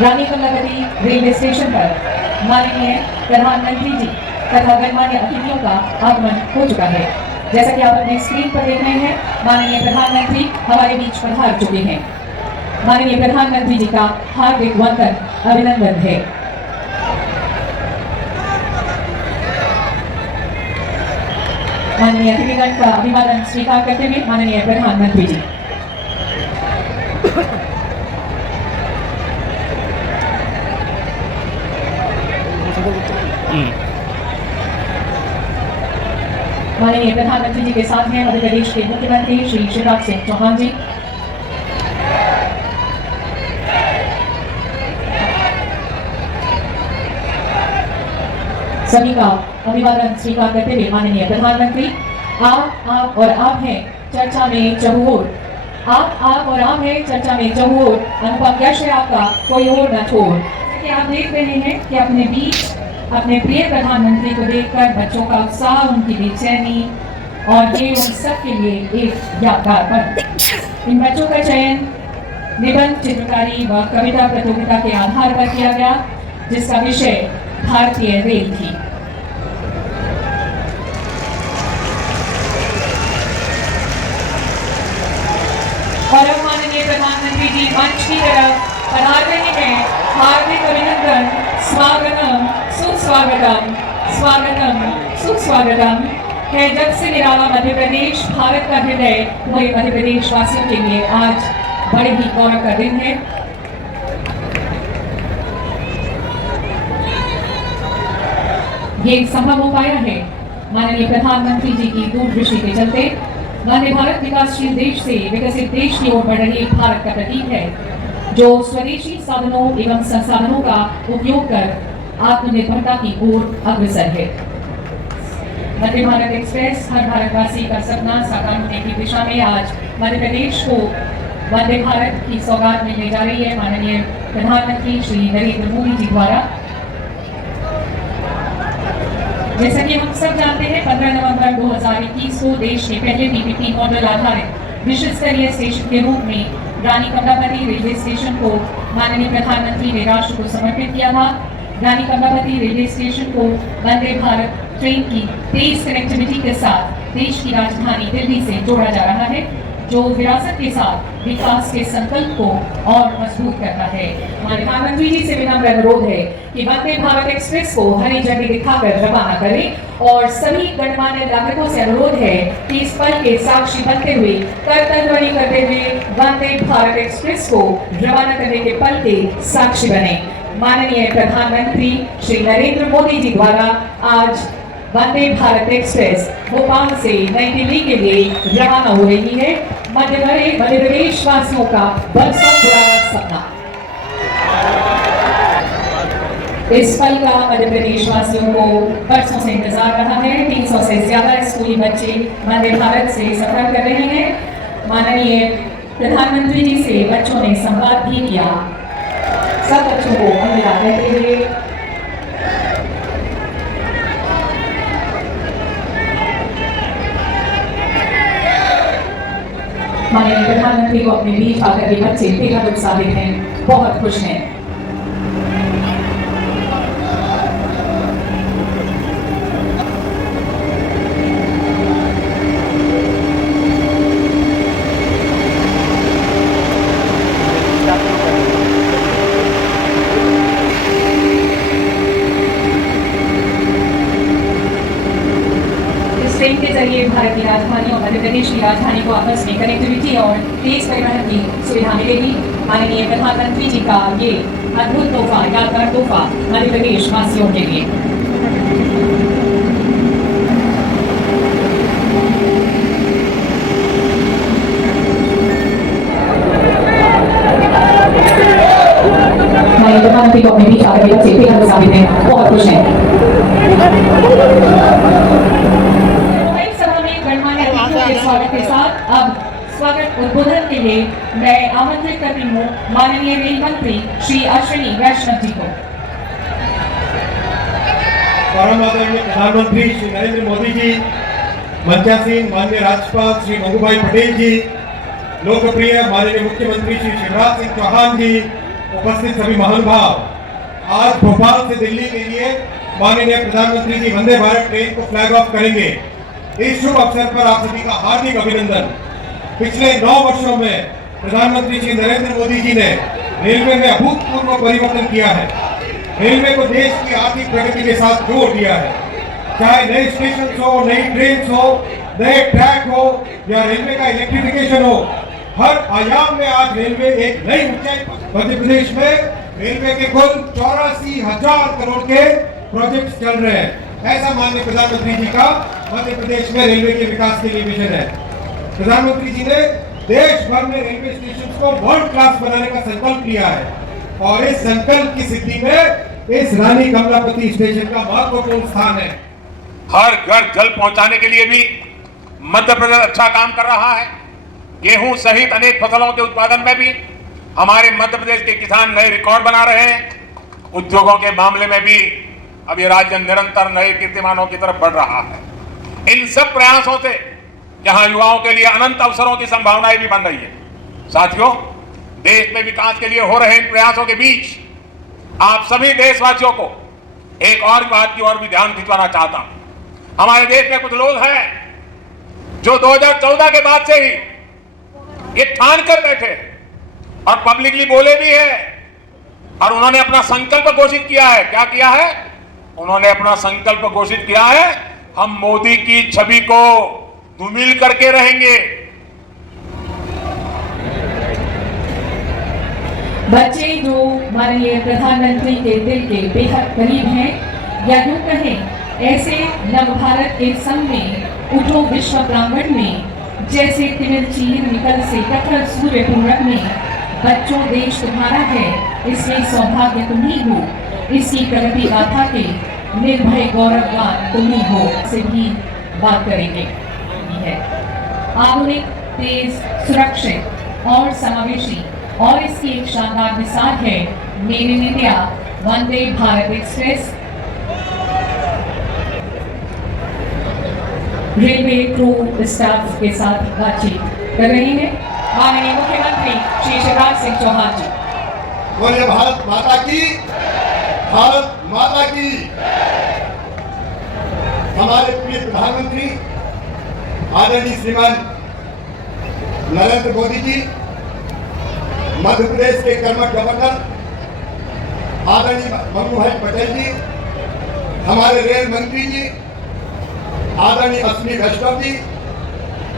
रानी Kamlapati railway station पर माननीय प्रधानमंत्री जी तथा गणमान्य अतिथियों का आगमन हो चुका है। जैसा कि आप अपने स्क्रीन पर देख रहे हैं, माननीय प्रधानमंत्री हमारे बीच पधार चुके हैं। माननीय प्रधानमंत्री जी का हार्दिक वंदन अभिनंदन है। माननीय अतिथिगण का अभिवादन स्वीकार करते हुए माननीय प्रधानमंत्री जी। माननीय प्रधानमंत्री जी के साथ हैं मध्य प्रदेश के मुख्यमंत्री श्री शिवराज सिंह चौहान जी, सभी का अभिवादन स्वीकार करते हुए माननीय प्रधानमंत्री। आप और आप हैं चर्चा में चहुओर, आप और आप हैं चर्चा में चहुओर, अनुपम यश है आपका, कोई और न छोड़। कि आप देख रहे हैं कि अपने बीच अपने प्रिय प्रधानमंत्री को देखकर बच्चों का उत्साह, उनकी बेचैनी और ये उन सब के लिए एक यादगार पल। इन बच्चों का चयन निबंध, चित्रकारी व कविता प्रतियोगिता के आधार पर किया गया, जिसका विषय भारतीय रेल थी। और अब माननीय प्रधानमंत्री जी मंच की तरफ पधार रहे हैं। हार्दिक अभिनंदन, स्वागतम सुस्वागतम, स्वागतम सुस्वागतम है। जब से निराला मध्य प्रदेश भारत का हृदय, वही मध्य प्रदेश वासियों के लिए आज बड़े ही गौरव का दिन है। ये संभव हो पाया है माननीय प्रधानमंत्री जी की दूरदृष्टि के चलते। वंदे भारत विकासशील देश से विकसित देश की ओर बढ़ रही भारत का प्रतीक है, जो स्वदेशी साधनों एवं संसाधनों का उपयोग कर आत्मनिर्भरता की ओर अग्रसर है। वंदे भारत एक्सप्रेस हर भारतवासी का सपना साकार होने की दिशा में आज मध्य प्रदेश को वंदे भारत की सौगात मिलने जा रही है माननीय प्रधानमंत्री श्री नरेंद्र मोदी जी द्वारा। जैसा कि हम सब जानते हैं, 15 नवंबर 2021 को देश के पहले पीपीपी मॉडल आधारित विश्व स्तरीय स्टेशन के रूप में रानी कमलापति रेलवे स्टेशन को माननीय प्रधानमंत्री ने राष्ट्र को समर्पित किया था। रानी कमलापति रेलवे स्टेशन को वंदे भारत ट्रेन की तेज कनेक्टिविटी के साथ देश की राजधानी दिल्ली से जोड़ा जा रहा है, जो विरासत के साथ विकास के संकल्प को और मजबूत करता है। हमारे प्रधानमंत्री जी से विनम्र अनुरोध है कि वंदे भारत एक्सप्रेस को हरी झंडी दिखाकर रवाना करें और सभी गणमान्य नागरिकों से अनुरोध है कि इस पल के साक्षी बनते हुए करतल ध्वनि करते हुए वंदे भारत एक्सप्रेस को रवाना करने के पल के साक्षी बने। माननीय प्रधानमंत्री श्री नरेंद्र मोदी जी द्वारा आज वंदे भारत एक्सप्रेस भोपाल से नई दिल्ली के लिए रवाना हो रही है। मध्य प्रदेश वासियों का बरसों पुराना सपना, इस पल का मध्य प्रदेश वासियों को बरसों से इंतजार रहा है। 300 से ज्यादा स्कूली बच्चे वंदे भारत से सफर कर रहे हैं। माननीय प्रधानमंत्री जी से बच्चों ने संवाद भी किया। सब बच्चों को अलविदा कहते हुए माननीय प्रधानमंत्री को अपने बीच आकर के बच्चे बेहद उत्साहित हैं, बहुत खुश हैं। ट्रेन के जरिए भारत की राजधानी और मध्य प्रदेश की राजधानी को आपस में कनेक्टिविटी और तेज परिवहन की सुविधा मिलेगी। माननीय प्रधानमंत्री जी का ये अद्भुत तोहफा, यादगार तोहफा मध्य प्रदेश वासियों के लिए। माननीय प्रधानमंत्री को अपने बीच आकर बच्चे बेहद उत्साहित हैं, बहुत खुश हैं। स्वागत के साथ अब स्वागत उद्बोधन के लिए मैं आमंत्रित करती हूँ माननीय रेल मंत्री श्री अश्विनी वैष्णव जी को। प्रधानमंत्री श्री नरेंद्र मोदी जी, मंचासीन माननीय राज्यपाल श्री मंगूभाई पटेल जी, लोकप्रिय माननीय मुख्यमंत्री श्री शिवराज सिंह चौहान जी, उपस्थित सभी महानुभाव, आज भोपाल से दिल्ली के लिए माननीय प्रधानमंत्री जी वंदे भारत ट्रेन को फ्लैग ऑफ करेंगे। इस शुभ अवसर पर आप सभी का हार्दिक अभिनंदन। पिछले 9 वर्षों में प्रधानमंत्री श्री नरेंद्र मोदी जी ने रेलवे में अभूतपूर्व परिवर्तन किया है। रेलवे को देश की आर्थिक प्रगति के साथ जोड़ दिया है। चाहे नए स्टेशन हो, नई ट्रेन हो, नए ट्रैक हो या रेलवे का इलेक्ट्रिफिकेशन हो, हर आयाम में आज रेलवे एक नई ऊंचाई पर। मध्य प्रदेश में रेलवे के कुल 84,000 करोड़ के प्रोजेक्ट्स चल रहे हैं। ऐसा माननीय प्रधानमंत्री जी का मध्य प्रदेश में रेलवे के विकास के लिए विजन है। प्रधानमंत्री जी ने देश भर में रेलवे स्टेशन को वर्ल्ड क्लास बनाने का संकल्प लिया है और इस संकल्प की सिद्धि में इस रानी कमलापति स्टेशन का महत्वपूर्ण स्थान है। हर घर जल पहुंचाने के लिए भी मध्य प्रदेश अच्छा काम कर रहा है। गेहूं सहित अनेक फसलों के उत्पादन में भी हमारे मध्य प्रदेश के किसान नए रिकॉर्ड बना रहे हैं। उद्योगों के मामले में भी अब ये राज्य निरंतर नए कीर्तिमानों की तरफ बढ़ रहा है। इन सब प्रयासों से जहां युवाओं के लिए अनंत अवसरों की संभावनाएं भी बन रही है। साथियों, देश में विकास के लिए हो रहे इन प्रयासों के बीच आप सभी देशवासियों को एक और बात की ओर भी ध्यान खिंचवाना चाहता हूं। हमारे देश में कुछ लोग हैं जो 2014 के बाद से ही ये ठान कर बैठे और पब्लिकली बोले भी है और उन्होंने अपना संकल्प घोषित किया है। क्या किया है? उन्होंने अपना संकल्प घोषित किया है, हम मोदी की छवि को धूमिल करके रहेंगे। बच्चे जो माननीय प्रधानमंत्री के दिल के बेहद करीब हैं, या यूं कहें ऐसे नव भारत के संग में उठो विश्व प्रांगण में, जैसे तिमिर चीर निकल से प्रखर सूर्य पूरब में। बच्चों, देश तुम्हारा है, इसमें सौभाग्य तुम ही हो, इसकी प्रगति गाथा के निर्भय गौरवगान तुम ही हो। से भी बात करेंगे है आधुनिक, तेज, सुरक्षित और समावेशी, और इसकी एक शानदार मिसाल है make in India Vande Bharat express. Railway crew staff के साथ बातचीत कर रहे हैं माननीय मुख्यमंत्री श्री शिवराज सिंह चौहान जी। बोलिए भारत माता की, भारत माता की। हमारे प्रिय प्रधानमंत्री आदरणीय श्रीमान नरेंद्र मोदी जी, मध्य प्रदेश के कर्मठ गवर्नर आदरणीय मनु भाई पटेल जी, हमारे रेल मंत्री जी आदरणीय अश्विनी वैष्णव जी,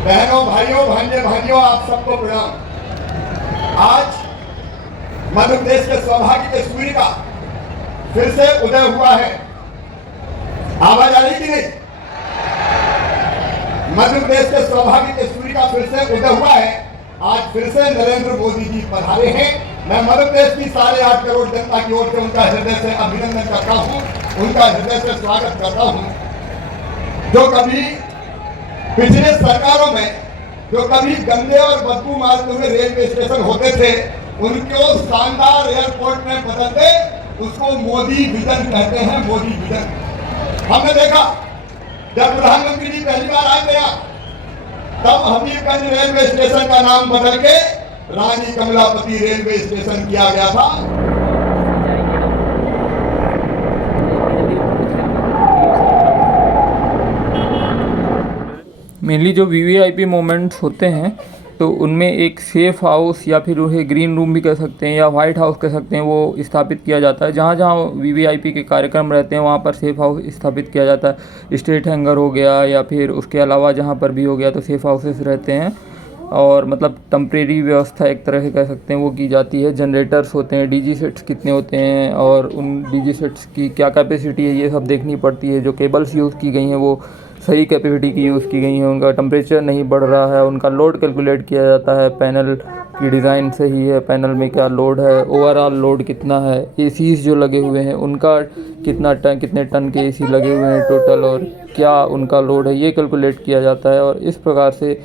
बहनों, भाइयों, भांजे, भाइयों, आप सबको प्रणाम। आज मध्य प्रदेश के सौभाग्य के सूर्य का फिर से उदय हुआ है। आवाज आ रही कि नहीं? मध्य प्रदेश के सौभाग्य के सूर्य का फिर से उदय हुआ है। आज फिर से नरेंद्र मोदी जी पधारे हैं। मैं मध्य प्रदेश की 8.5 करोड़ जनता की ओर से उनका हृदय से अभिनंदन करता हूं, उनका हृदय से स्वागत करता हूं। जो कभी पिछले सरकारों में जो कभी गंदे और बदबू मारते हुए रेलवे स्टेशन होते थे, उनको शानदार एयरपोर्ट में बदलते, उसको मोदी विजन कहते हैं। मोदी विजन हमने देखा जब प्रधानमंत्री जी पहली बार आए थे, तब हबीबगंज रेलवे स्टेशन का नाम बदल के रानी कमलापति रेलवे स्टेशन किया गया था। मेनली जो वीवीआईपी मोमेंट्स होते हैं तो उनमें एक सेफ़ हाउस या फिर उन्हें ग्रीन रूम भी कह सकते हैं या वाइट हाउस कह सकते हैं, वो स्थापित किया जाता है। जहाँ जहाँ वीवीआईपी के कार्यक्रम रहते हैं वहाँ पर सेफ़ हाउस स्थापित किया जाता है। स्ट्रीट हैंगर हो गया या फिर उसके अलावा जहाँ पर भी हो गया तो सेफ़ हाउसेस रहते हैं और मतलब टेम्परेरी व्यवस्था एक तरह से कह सकते हैं वो की जाती है। जनरेटर्स होते हैं, डीजी सेट्स कितने होते हैं और उन डीजी सेट्स की क्या कैपेसिटी है ये सब देखनी पड़ती है। जो केबल्स यूज़ की गई हैं वो सही कैपेसिटी की यूज़ की गई हैं, उनका टेम्परेचर नहीं बढ़ रहा है, उनका लोड कैलकुलेट किया जाता है, पैनल की डिज़ाइन सही है, पैनल में क्या लोड है, ओवरऑल लोड कितना है, एसीज़ जो लगे हुए हैं उनका कितने टन के एसी लगे हुए हैं टोटल और क्या उनका लोड है, ये कैलकुलेट किया जाता है। और इस प्रकार से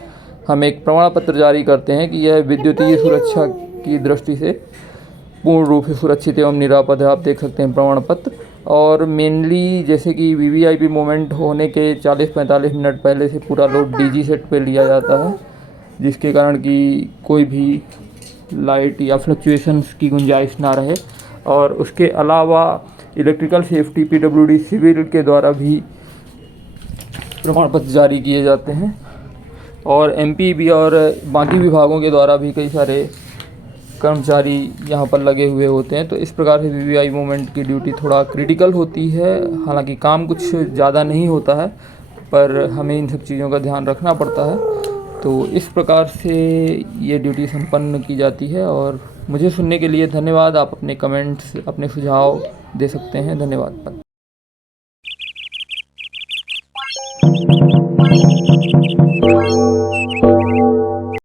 हम एक प्रमाण पत्र जारी करते हैं कि यह विद्युतीय सुरक्षा की दृष्टि से पूर्ण रूप से सुरक्षित एवं निरापद है। आप देख सकते हैं प्रमाण पत्र। और मेनली जैसे कि वीवीआईपी मोमेंट होने के 40-45 मिनट पहले से पूरा लोड डीजी सेट पे लिया जाता है, जिसके कारण कि कोई भी लाइट या फ्लक्चुएशंस की गुंजाइश ना रहे। और उसके अलावा इलेक्ट्रिकल सेफ्टी PWD सिविल के द्वारा भी प्रमाण पत्र जारी किए जाते हैं और MPB और बाकी विभागों के द्वारा भी कई सारे कर्मचारी यहाँ पर लगे हुए होते हैं। तो इस प्रकार से VVI मूवमेंट की ड्यूटी थोड़ा क्रिटिकल होती है। हालांकि काम कुछ ज़्यादा नहीं होता है पर हमें इन सब चीज़ों का ध्यान रखना पड़ता है। तो इस प्रकार से ये ड्यूटी संपन्न की जाती है। और मुझे सुनने के लिए धन्यवाद। आप अपने कमेंट्स, अपने सुझाव दे सकते हैं। धन्यवाद।